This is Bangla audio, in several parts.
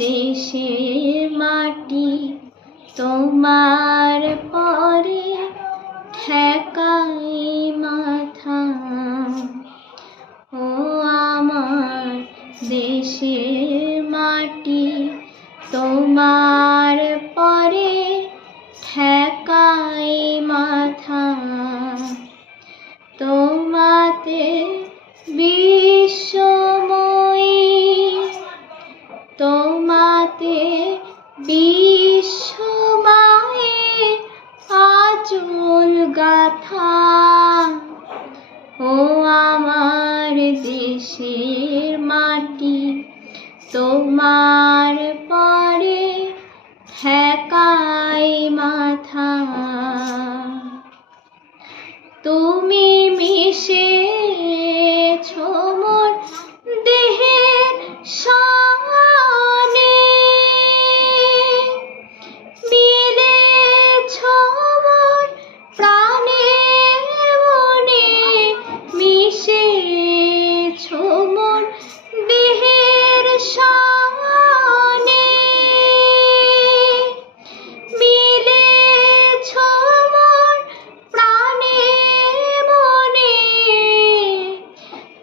দেশের মাটি তোমার পরে ঠেকাই মাথা। ও আমার দেশের মাটি তোমার পরে ঠেকাই মাথা। তোমাতে বিশ্বময়ী, তোমাতে বিশ্বময় আঁচল গাথা। ও আমার দেশের মাটি তোমার পরে ঠেকাই মাথা। তুমি মিশেছো মোর দেহের সনে, মিলেছো মোর প্রাণে মনে, মিশেছো মোর দেহের সনে, মিলেছো মোর প্রাণে মনে।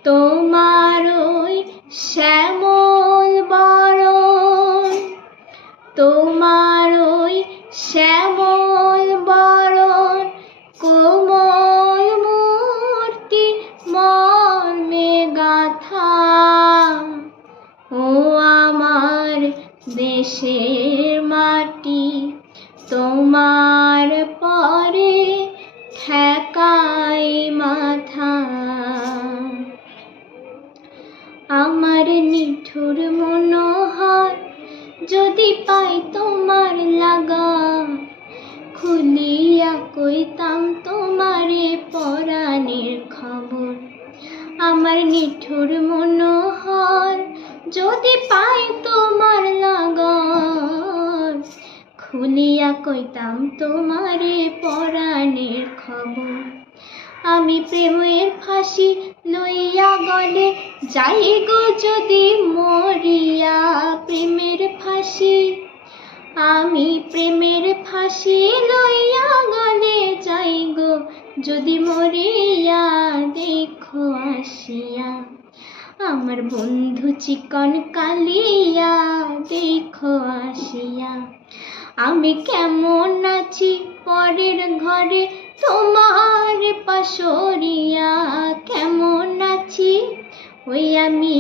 তোমার ওই শ্যামল বরণ, তোমার ওই শ্যামল বরণ কোমল মূর্তি মর্মে গাথা। ও আমার দেশের মাটি তোমার পরে ঠেকাই মাথা। আমার নিঠুর মনোহর যদি পাই তোমার লাগা, খুলিয়া কইতাম তোমারে পরাণের খবর। আমার নিঠুর মনোহর যদি পাই তোমার লাগা, খুলিয়া কইতাম তোমারে পরাণের খবর। আমি প্রেমের ফাঁসি লইয়া গলে যাই গো যদি মরিয়া, প্রেমের ফাঁসি, আমি প্রেমের ফাঁসি লইয়া গলে যাই গো যদি মরিয়া। দেখো আসিয়া আমার বন্ধু চিকন কালিয়া, দেখো আসিয়া আমি কেমন আছি পরের ঘরে তোমার পাশরিয়া। কেমন আছি ওই আমি